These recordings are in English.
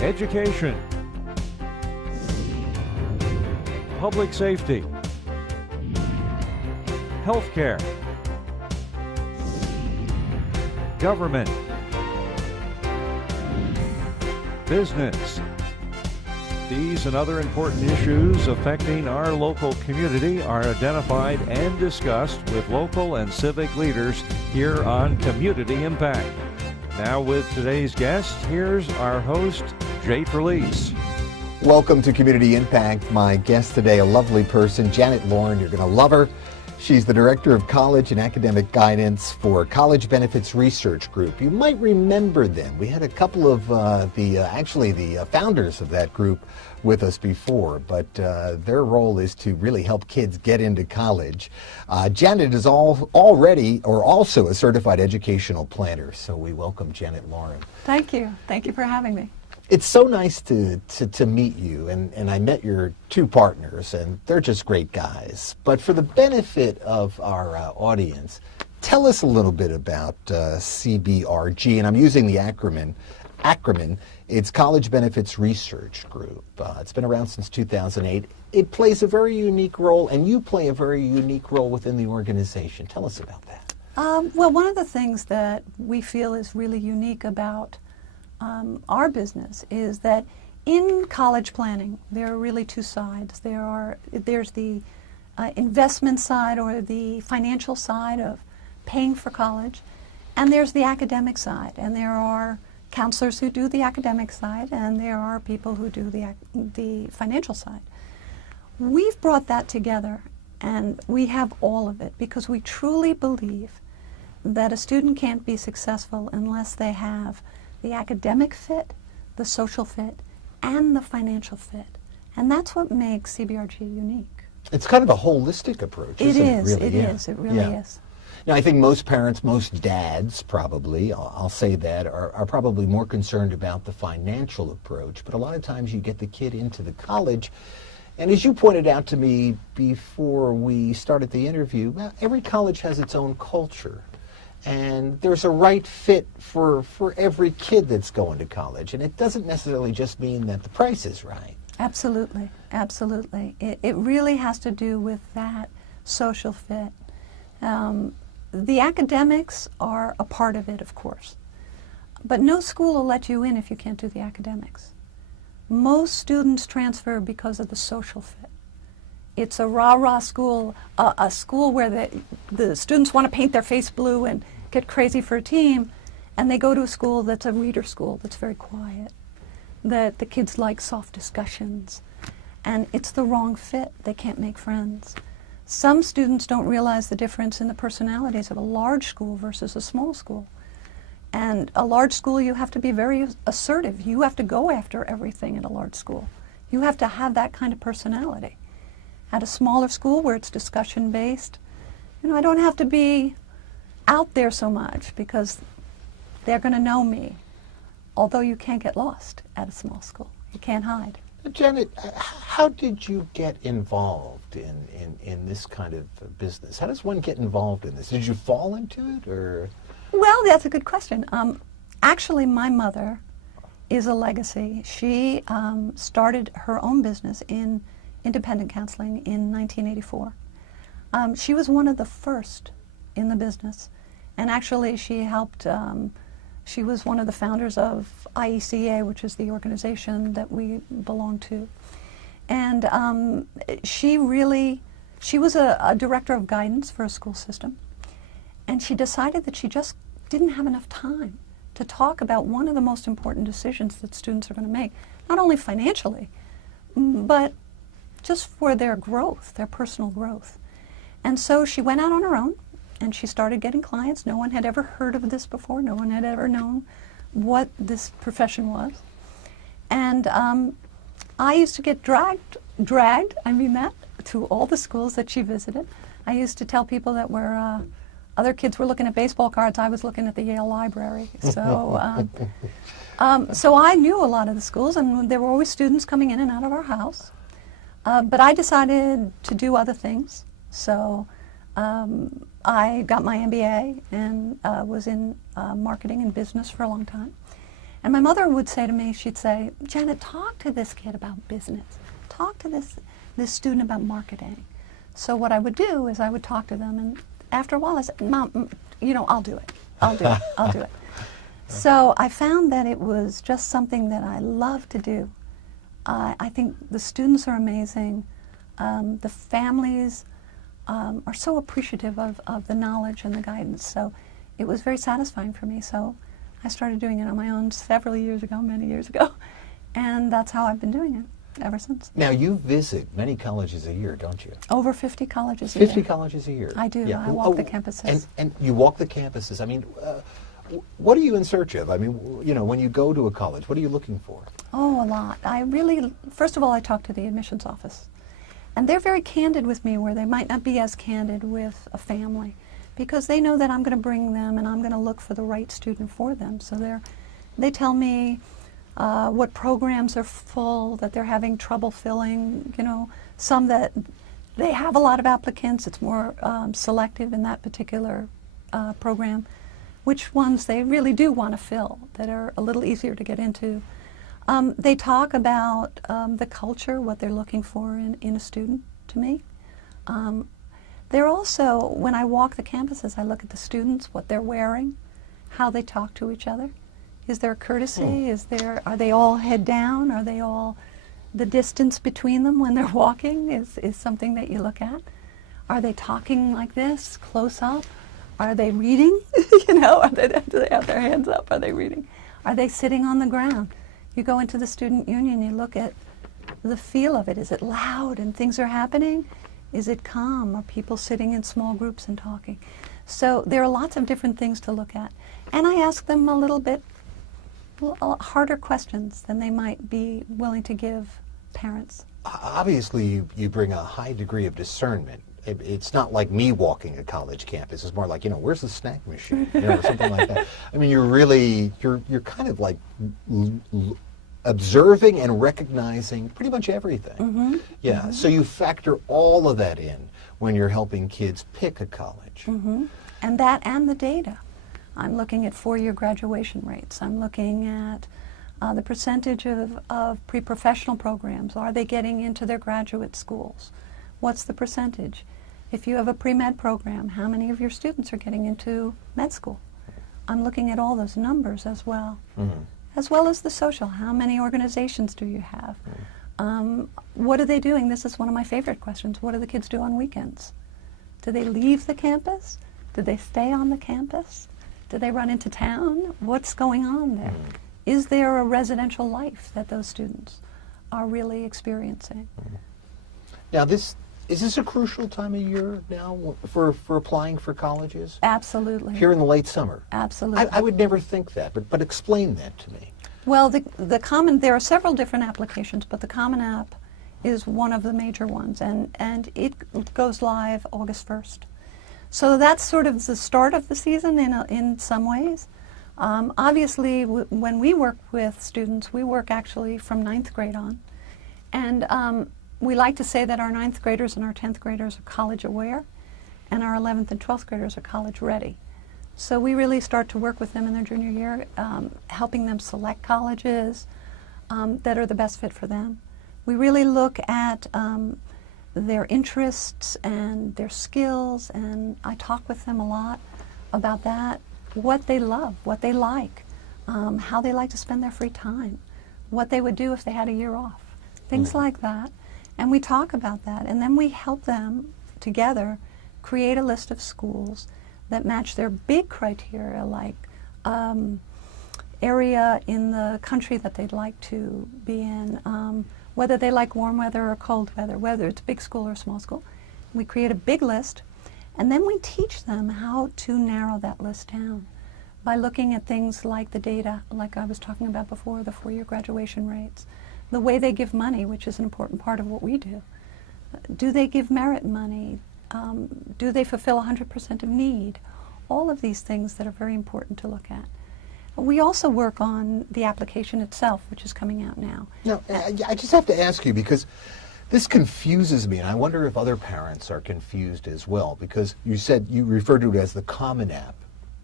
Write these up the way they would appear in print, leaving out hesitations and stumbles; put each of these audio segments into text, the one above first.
education, public safety, healthcare, government, business. These and other important issues affecting our local community are identified and discussed with local and civic leaders here on Community Impact. Now with today's guest, here's our host, Jay Perlise. Welcome to Community Impact. My guest today, a lovely person, Janet Loren. You're going to love her. She's the Director of College and Academic Guidance for College Benefits Research Group. You might remember them. We had a couple of the founders of that group with us before, but their role is to really help kids get into college. Janet is also a certified educational planner, so we welcome Janet Loren. Thank you. Thank you for having me. It's so nice to meet you, and I met your two partners, and they're just great guys. But for the benefit of our audience, tell us a little bit about CBRG, and I'm using the acronym. It's College Benefits Research Group. It's been around since 2008. It plays a very unique role, and you play a very unique role within the organization. Tell us about that. Well, one of the things that we feel is really unique about our business is that in college planning, there are really two sides. There's the investment side or the financial side of paying for college, and there's the academic side. And there are counselors who do the academic side, and there are people who do the financial side. We've brought that together, and we have all of it because we truly believe that a student can't be successful unless they have the academic fit, the social fit, and the financial fit. And that's what makes CBRG unique. It's kind of a holistic approach, isn't it? It really is. Now, I think most parents, most dads probably, I'll say that, are probably more concerned about the financial approach. But a lot of times you get the kid into the college, and as you pointed out to me before we started the interview, every college has its own culture. And there's a right fit for every kid that's going to college. And it doesn't necessarily just mean that the price is right. Absolutely, absolutely. It really has to do with that social fit. The academics are a part of it, of course. But no school will let you in if you can't do the academics. Most students transfer because of the social fit. It's a rah-rah school, a school where the students want to paint their face blue and get crazy for a team, and they go to a school that's a reader school that's very quiet, that the kids like soft discussions, and it's the wrong fit. They can't make friends. Some students don't realize the difference in the personalities of a large school versus a small school. And a large school, you have to be very assertive. You have to go after everything at a large school. You have to have that kind of personality. At a smaller school where it's discussion-based, I don't have to be out there so much because they're going to know me. Although you can't get lost at a small school. You can't hide. Janet, how did you get involved in this kind of business? How does one get involved in this? Did you fall into it, or? Well, that's a good question. Actually, my mother is a legacy. She started her own business in independent counseling in 1984. She was one of the first in the business, and actually she helped, she was one of the founders of IECA, which is the organization that we belong to. And she was a director of guidance for a school system, and she decided that she just didn't have enough time to talk about one of the most important decisions that students are going to make, not only financially, but just for their growth, their personal growth. And so she went out on her own, and she started getting clients. No one had ever heard of this before. No one had ever known what this profession was. And I used to get dragged, I mean that, to all the schools that she visited. I used to tell people that where other kids were looking at baseball cards, I was looking at the Yale Library. So, so I knew a lot of the schools, and there were always students coming in and out of our house. But I decided to do other things. So I got my MBA and was in marketing and business for a long time. And my mother would say to me, she'd say, Janet, talk to this kid about business. Talk to this student about marketing. So what I would do is I would talk to them, and after a while I said, Mom, I'll do it. I'll do it. I'll do it. So I found that it was just something that I love to do. I think the students are amazing. The families are so appreciative of the knowledge and the guidance. So it was very satisfying for me. So I started doing it on my own several years ago, many years ago. And that's how I've been doing it ever since. Now, you visit many colleges a year, don't you? Over 50 colleges a year. 50 colleges a year? I do. Yeah. I walk the campuses. And you walk the campuses. I mean, what are you in search of? I mean, when you go to a college, what are you looking for? Oh, a lot. First of all, I talk to the admissions office. And they're very candid with me, where they might not be as candid with a family, because they know that I'm going to bring them and I'm going to look for the right student for them. So they tell me what programs are full, that they're having trouble filling, some that they have a lot of applicants, it's more selective in that particular program, which ones they really do want to fill, that are a little easier to get into. They talk about the culture, what they're looking for in a student, to me. They're also, when I walk the campuses, I look at the students, what they're wearing, how they talk to each other. Is there courtesy? Are they all head down? Are they all, the distance between them when they're walking is something that you look at. Are they talking like this, close up? Are they reading? Do they have their hands up? Are they reading? Are they sitting on the ground? You go into the student union, you look at the feel of it. Is it loud and things are happening? Is it calm? Are people sitting in small groups and talking? So there are lots of different things to look at. And I ask them a little bit harder questions than they might be willing to give parents. Obviously, you bring a high degree of discernment. It's not like me walking a college campus. It's more like, where's the snack machine, or something like that. I mean, you're kind of like observing and recognizing pretty much everything. Mm-hmm. Yeah, mm-hmm. So you factor all of that in when you're helping kids pick a college. Mm-hmm. And the data. I'm looking at four-year graduation rates. I'm looking at the percentage of pre-professional programs. Are they getting into their graduate schools? What's the percentage? If you have a pre-med program, how many of your students are getting into med school? I'm looking at all those numbers as well. Mm-hmm. As well as the social. How many organizations do you have? What are they doing? This is one of my favorite questions. What do the kids do on weekends? Do they leave the campus? Do they stay on the campus? Do they run into town? What's going on there? Is there a residential life that those students are really experiencing? Now, is this a crucial time of year now for applying for colleges? Absolutely. Here in the late summer? Absolutely. I would never think that, but explain that to me. Well, there are several different applications, but the Common App is one of the major ones, and it goes live August 1st. So that's sort of the start of the season in some ways. Obviously, when we work with students, we work actually from 9th grade on. And we like to say that our 9th graders and our 10th graders are college aware, and our 11th and 12th graders are college ready. So we really start to work with them in their junior year, helping them select colleges that are the best fit for them. We really look at their interests and their skills, and I talk with them a lot about that, what they love, what they like, how they like to spend their free time, what they would do if they had a year off, things like that. And we talk about that, and then we help them together create a list of schools that match their big criteria, like area in the country that they'd like to be in, whether they like warm weather or cold weather, whether it's a big school or a small school. We create a big list, and then we teach them how to narrow that list down by looking at things like the data, like I was talking about before, the four-year graduation rates, the way they give money, which is an important part of what we do. Do they give merit money? Do they fulfill 100% of need? All of these things that are very important to look at. We also work on the application itself, which is coming out now. Now, I just have to ask you, because this confuses me, and I wonder if other parents are confused as well, because you said you referred to it as the Common App.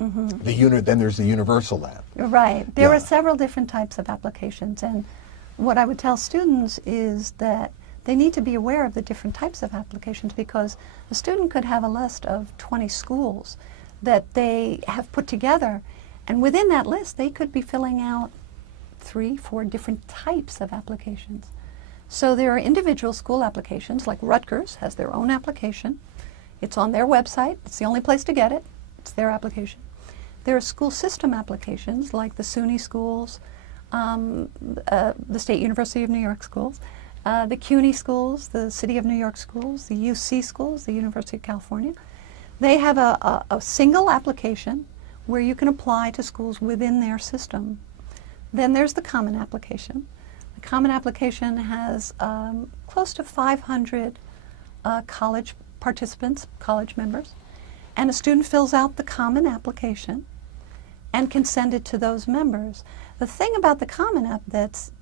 Then there's the universal lab. Right. There Yeah. are several different types of applications, and what I would tell students is that they need to be aware of the different types of applications, because a student could have a list of 20 schools that they have put together, and within that list they could be filling out 3, 4 different types of applications. So there are individual school applications, like Rutgers has their own application. It's on their website. It's the only place to get it. It's their application. There are school system applications, like the SUNY schools, the State University of New York schools, the CUNY schools, the City of New York schools, the UC schools, the University of California. They have a single application where you can apply to schools within their system. Then there's the common application. The common application has close to 500 college participants, college members, and a student fills out the common application and can send it to those members. The thing about the common app that's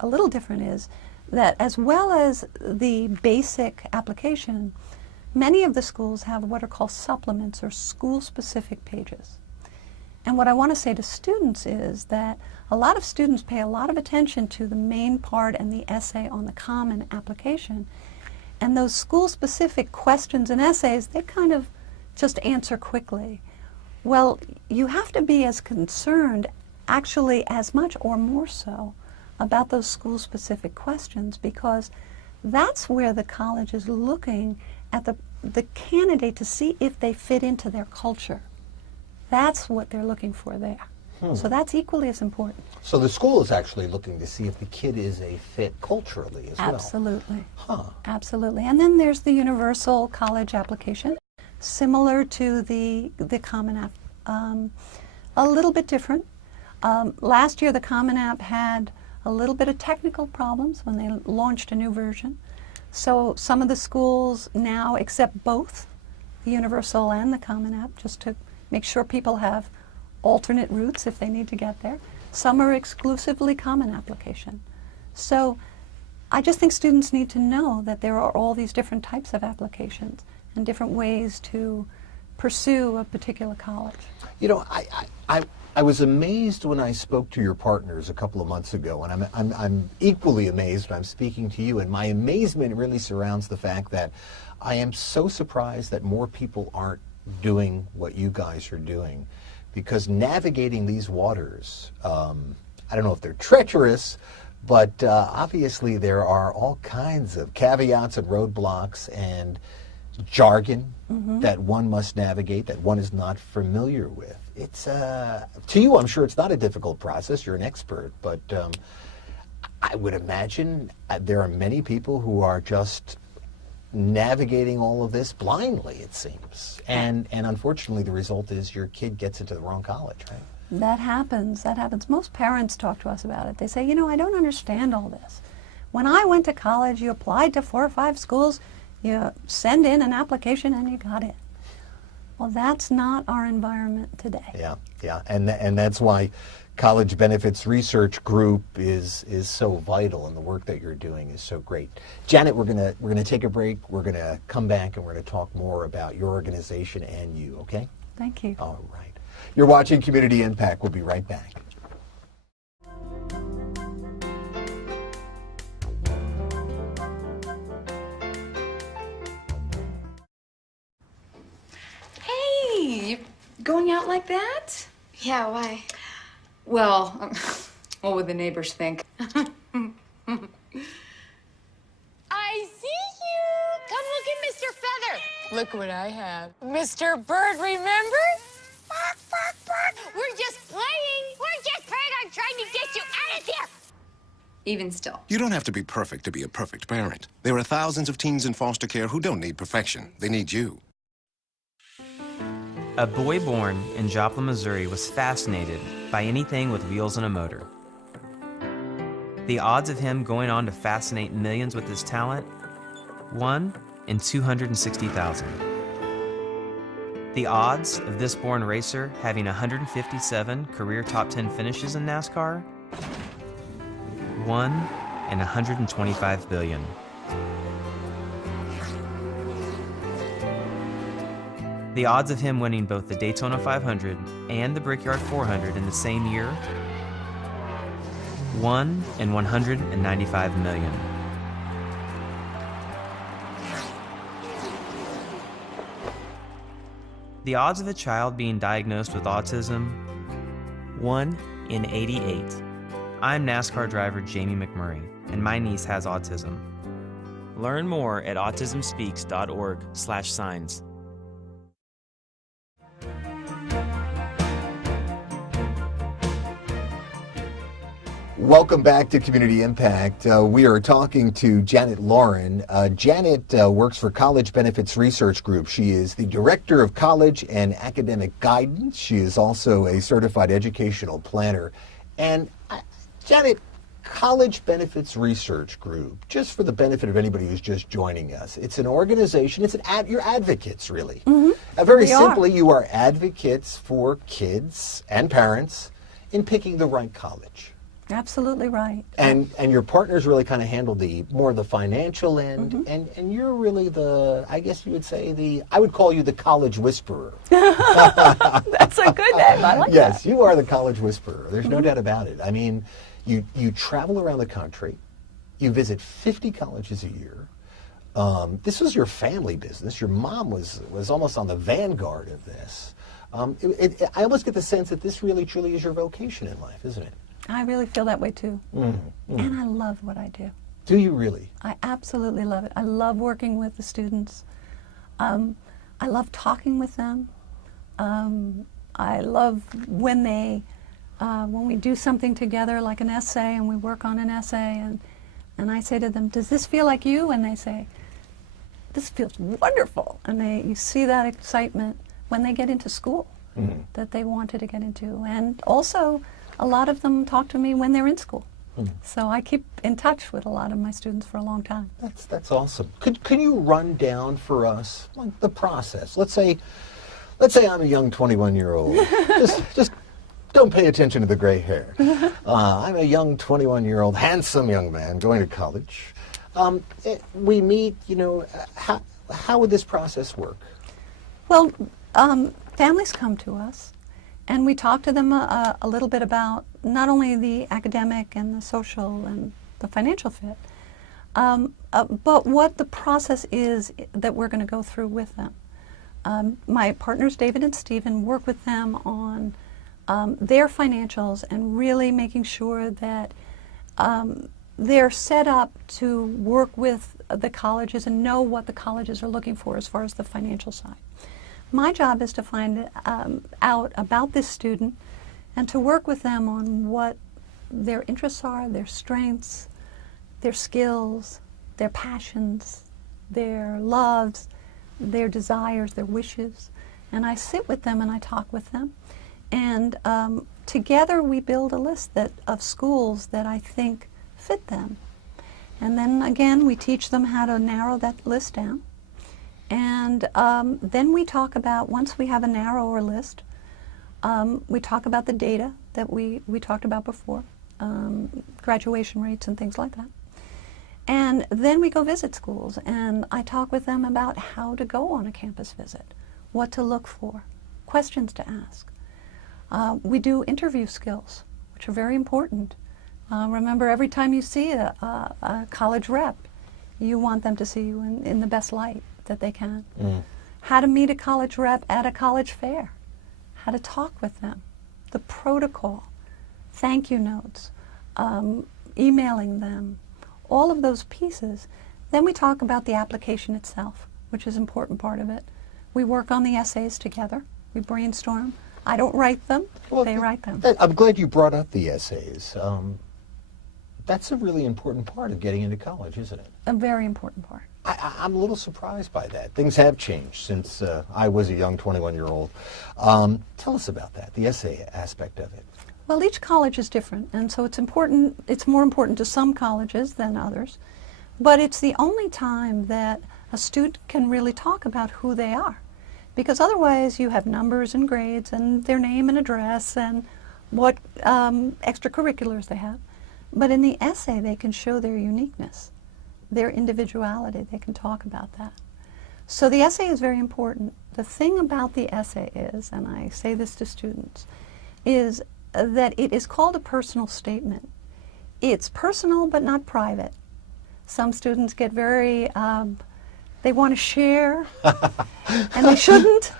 a little different is that, as well as the basic application, many of the schools have what are called supplements, or school-specific pages. And what I want to say to students is that a lot of students pay a lot of attention to the main part and the essay on the common application. And those school-specific questions and essays, they kind of just answer quickly. Well, you have to be as concerned, actually as much or more so, about those school-specific questions, because that's where the college is looking at the candidate to see if they fit into their culture. That's what they're looking for there. So that's equally as important. So the school is actually looking to see if the kid is a fit culturally as well. Absolutely. Huh. Absolutely. And then there's the universal college application, similar to the Common App, a little bit different. Last year the Common App had a little bit of technical problems when they launched a new version. So some of the schools now accept both the universal and the Common App, just to make sure people have alternate routes if they need to get there. Some are exclusively common application. So I just think students need to know that there are all these different types of applications and different ways to pursue a particular college. You know, I was amazed when I spoke to your partners a couple of months ago, and I'm equally amazed when I'm speaking to you, and my amazement really surrounds the fact that I am so surprised that more people aren't doing what you guys are doing, because navigating these waters, I don't know if they're treacherous, but obviously there are all kinds of caveats and roadblocks and jargon that one must navigate, that one is not familiar with. It's to you, I'm sure it's not a difficult process. You're an expert, but I would imagine there are many people who are just navigating all of this blindly, it seems. And unfortunately, the result is your kid gets into the wrong college, right? That happens. That happens. Most parents talk to us about it. They say, you know, I don't understand all this. When I went to college, you applied to 4 or 5 schools, you send in an application, and you got it. Well, that's not our environment today. Yeah, yeah, and that's why College Benefits Research Group is so vital, and the work that you're doing is so great. Janet, we're gonna take a break. We're gonna come back and we're gonna talk more about your organization and you. Okay? Thank you. All right. You're watching Community Impact. We'll be right back. Hey, you going out like that? Yeah, why? Well, what would the neighbors think? I see you! Come look at Mr. Feather! Look what I have. Mr. Bird, remember? Bark, bark, bark! We're just playing! We're just playing! I'm trying to get you out of here! Even still. You don't have to be perfect to be a perfect parent. There are thousands of teens in foster care who don't need perfection. They need you. A boy born in Joplin, Missouri was fascinated by anything with wheels and a motor. The odds of him going on to fascinate millions with his talent? 1 in 260,000. The odds of this born racer having 157 career top 10 finishes in NASCAR? 1 in 125 billion. The odds of him winning both the Daytona 500 and the Brickyard 400 in the same year? 1 in 195 million. The odds of a child being diagnosed with autism? 1 in 88. I'm NASCAR driver Jamie McMurray, and my niece has autism. Learn more at autismspeaks.org/signs. Welcome back to Community Impact. We are talking to Janet Loren. Janet works for College Benefits Research Group. She is the Director of College and Academic Guidance. She is also a certified educational planner. And Janet, College Benefits Research Group, just for the benefit of anybody who's just joining us, it's an organization, you're advocates, really. Mm-hmm. Very simply, you are advocates for kids and parents in picking the right college. Absolutely right. And your partners really kind of handle more of the financial end, mm-hmm. and you're really I guess you would say I would call you the college whisperer. That's a good name. I like that. Yes, you are the college whisperer. There's no doubt about it. I mean, you travel around the country, you visit 50 colleges a year. This was your family business. Your mom was almost on the vanguard of this. I almost get the sense that this really truly is your vocation in life, isn't it? I really feel that way too. Mm-hmm. And I love what I do. Do you really? I absolutely love it. I love working with the students. I love talking with them. I love when we do something together, like an essay, and we work on an essay, and I say to them, "Does this feel like you?" And they say, "This feels wonderful." And you see that excitement when they get into school, mm-hmm. that they wanted to get into. And also, a lot of them talk to me when they're in school. Mm-hmm. So I keep in touch with a lot of my students for a long time. That's awesome. Can you run down for us the process? Let's say I'm a young 21-year-old. just don't pay attention to the gray hair. I'm a young 21-year-old, handsome young man going to college. We meet. How would this process work? Well, families come to us. And we talk to them a little bit about not only the academic and the social and the financial fit, but what the process is that we're going to go through with them. My partners, David and Stephen, work with them on their financials and really making sure that they're set up to work with the colleges and know what the colleges are looking for as far as the financial side. My job is to find out about this student and to work with them on what their interests are, their strengths, their skills, their passions, their loves, their desires, their wishes. And I sit with them and I talk with them. And together we build a list of schools that I think fit them. And then again, we teach them how to narrow that list down. And then we talk about, once we have a narrower list, we talk about the data that we talked about before, graduation rates and things like that. And then we go visit schools, and I talk with them about how to go on a campus visit, what to look for, questions to ask. We do interview skills, which are very important. Remember, every time you see a college rep, you want them to see you in the best light that they can. Mm. How to meet a college rep at a college fair, how to talk with them, the protocol, thank you notes, emailing them, all of those pieces. Then we talk about the application itself, which is an important part of it. We work on the essays together. We brainstorm. I don't write them, they write them. I'm glad you brought up the essays. That's a really important part of getting into college, isn't it? A very important part. I'm a little surprised by that. Things have changed since I was a young 21-year-old. Tell us about that, the essay aspect of it. Well, each college is different, and so it's important. It's more important to some colleges than others, but it's the only time that a student can really talk about who they are, because otherwise you have numbers and grades and their name and address and what extracurriculars they have. But in the essay, they can show their uniqueness, their individuality. They can talk about that. So the essay is very important. The thing about the essay is, and I say this to students, is that it is called a personal statement. It's personal but not private. Some students get very, they want to share, and they shouldn't.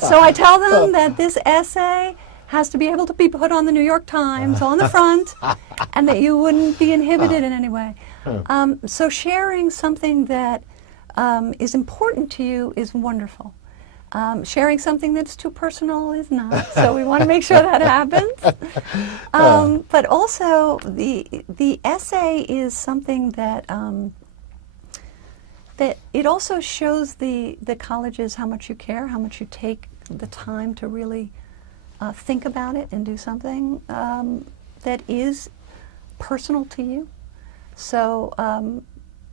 So I tell them that this essay has to be able to be put on the New York Times on the front, and that you wouldn't be inhibited in any way. So sharing something that is important to you is wonderful. Sharing something that's too personal is not, so we want to make sure that happens. But also, the essay is something that that it also shows the colleges how much you care, how much you take the time to really think about it and do something that is personal to you. So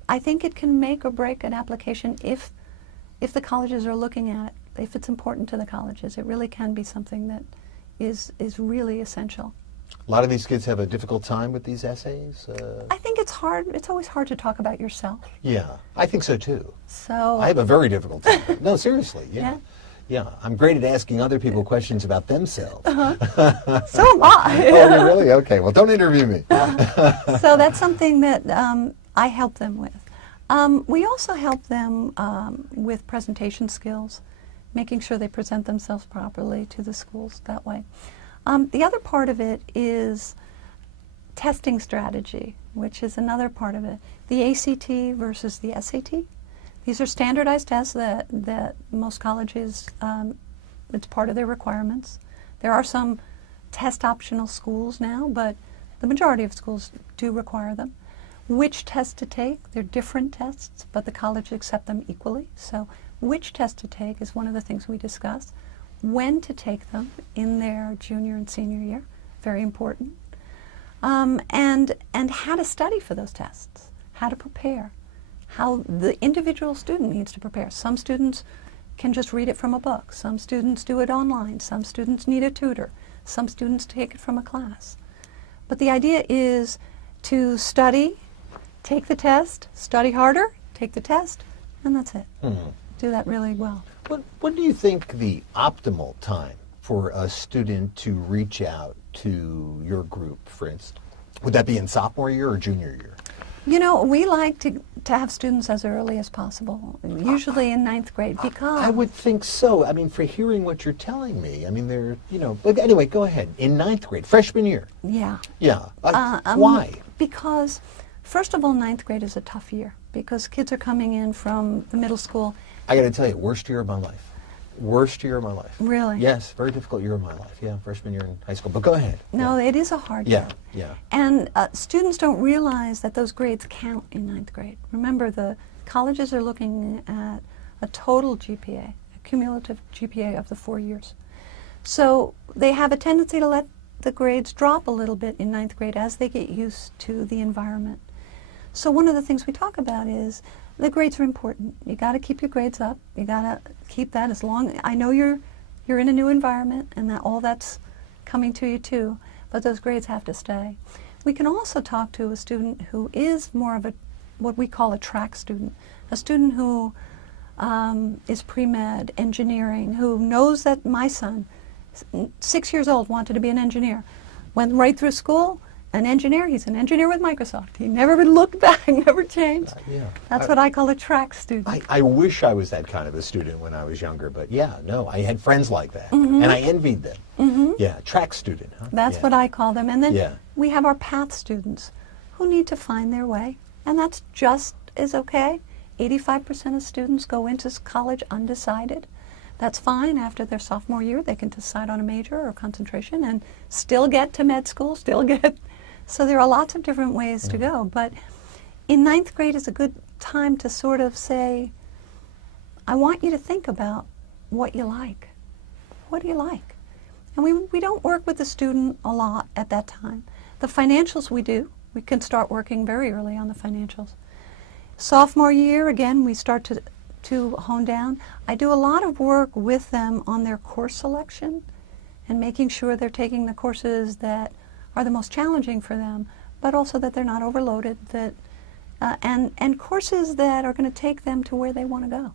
I think it can make or break an application if the colleges are looking at it. If it's important to the colleges, it really can be something that is really essential. A lot of these kids have a difficult time with these essays. I think it's hard. It's always hard to talk about yourself. Yeah, I think so too. So I have a very difficult time. No, seriously. Yeah. Yeah, I'm great at asking other people questions about themselves. So am I. Oh, really? Okay. Well, don't interview me. So that's something that I help them with. We also help them with presentation skills, making sure they present themselves properly to the schools that way. The other part of it is testing strategy, which is another part of it. The ACT versus the SAT. These are standardized tests that most colleges, it's part of their requirements. There are some test optional schools now, but the majority of schools do require them. Which test to take, they're different tests, but the college accept them equally. So which test to take is one of the things we discuss. When to take them in their junior and senior year, very important. And how to study for those tests, how to prepare, how the individual student needs to prepare. Some students can just read it from a book. Some students do it online. Some students need a tutor. Some students take it from a class. But the idea is to study, take the test, study harder, take the test, and that's it. Do that really well. What do you think the optimal time for a student to reach out to your group, for instance? Would that be in sophomore year or junior year? You know, we like to have students as early as possible, usually in 9th grade, because... I would think so. I mean, for hearing what you're telling me, I mean, they're, you know... But anyway, go ahead. In 9th grade, freshman year. Yeah. Yeah. Why? Because, first of all, 9th grade is a tough year, because kids are coming in from the middle school. I got to tell you, worst year of my life. Worst year of my life. Really? Yes, very difficult year of my life. Yeah, freshman year in high school. But go ahead. No, it is a hard year. Yeah. And students don't realize that those grades count in 9th grade. Remember, the colleges are looking at a total GPA, a cumulative GPA of the 4 years. So they have a tendency to let the grades drop a little bit in 9th grade as they get used to the environment. So one of the things we talk about is the grades are important. You got to keep your grades up. You got to keep that as long. I know you're in a new environment, and that all that's coming to you too. But those grades have to stay. We can also talk to a student who is more of a what we call a track student, a student who is pre-med, engineering, who knows that my son, 6 years old, wanted to be an engineer, went right through school. An engineer, he's an engineer with Microsoft. He never looked back, never changed. That's what I call a track student. I wish I was that kind of a student when I was younger, but yeah, no, I had friends like that, and I envied them. Yeah, track student. Huh? That's what I call them. And then we have our path students who need to find their way, and that's just as okay. 85% of students go into college undecided. That's fine. After their sophomore year, they can decide on a major or concentration and still get to med school, still get... So there are lots of different ways to go, but in 9th grade is a good time to sort of say, I want you to think about what you like. What do you like? And we don't work with the student a lot at that time. The financials we do. We can start working very early on the financials. Sophomore year, again, we start to hone down. I do a lot of work with them on their course selection and making sure they're taking the courses that are the most challenging for them, but also that they're not overloaded, that and courses that are going to take them to where they want to go.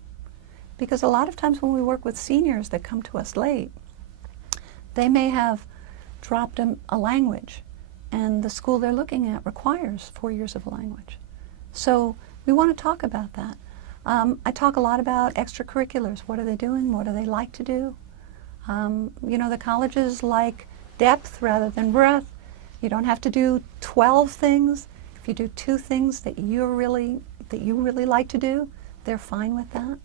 Because a lot of times when we work with seniors that come to us late, they may have dropped a language, and the school they're looking at requires 4 years of language. So we want to talk about that. I talk a lot about extracurriculars. What are they doing? What do they like to do? You know, the colleges like depth rather than breadth. You don't have to do 12 things. If you do 2 things that you really like to do, they're fine with that.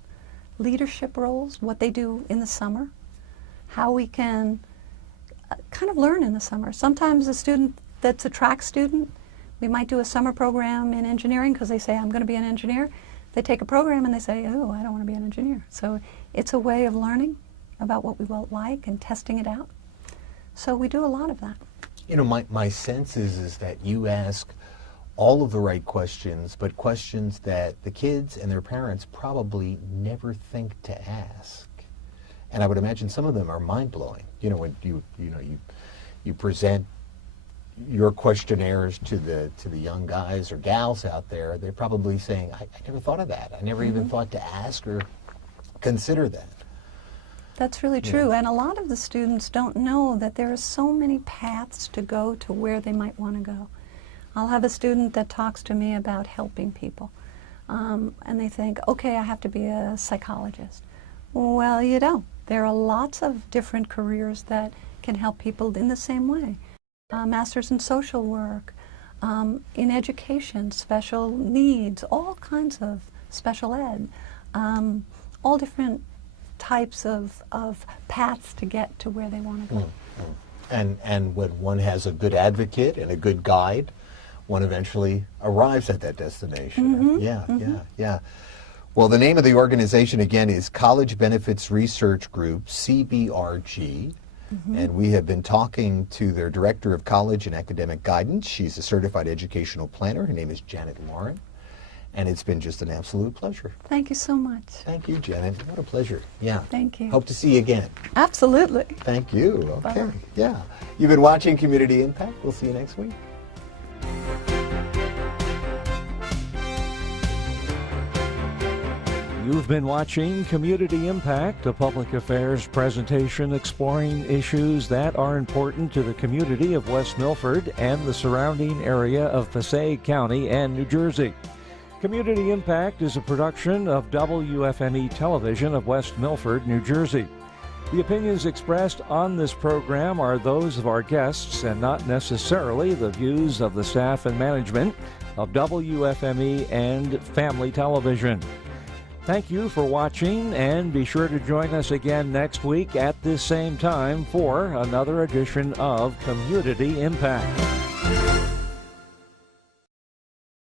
Leadership roles, what they do in the summer, how we can kind of learn in the summer. Sometimes a student that's a track student, we might do a summer program in engineering because they say, I'm going to be an engineer. They take a program and they say, oh, I don't want to be an engineer. So it's a way of learning about what we will like and testing it out. So we do a lot of that. You know, my sense is that you ask all of the right questions, but questions that the kids and their parents probably never think to ask. And I would imagine some of them are mind-blowing. You know, when you present your questionnaires to the young guys or gals out there, they're probably saying, I never thought of that. I never even thought to ask or consider that. That's really true. And a lot of the students don't know that there are so many paths to go to where they might want to go. I'll have a student that talks to me about helping people. And they think, okay, I have to be a psychologist. Well, you don't. There are lots of different careers that can help people in the same way. Masters in social work, in education, special needs, all kinds of special ed, all different types of paths to get to where they want to go. And when one has a good advocate and a good guide, one eventually arrives at that destination. Yeah. Well, the name of the organization again is College Benefits Research Group, CBRG. And we have been talking to their Director of College and Academic Guidance. She's a certified educational planner. Her name is Janet Loren. And it's been just an absolute pleasure. Thank you so much. Thank you, Janet. What a pleasure. Yeah. Thank you. Hope to see you again. Absolutely. Thank you. Okay. Bye. Yeah. You've been watching Community Impact. We'll see you next week. You've been watching Community Impact, a public affairs presentation exploring issues that are important to the community of West Milford and the surrounding area of Passaic County and New Jersey. Community Impact is a production of WFNE Television of West Milford, New Jersey. The opinions expressed on this program are those of our guests and not necessarily the views of the staff and management of WFME and Family Television. Thank you for watching, and be sure to join us again next week at this same time for another edition of Community Impact.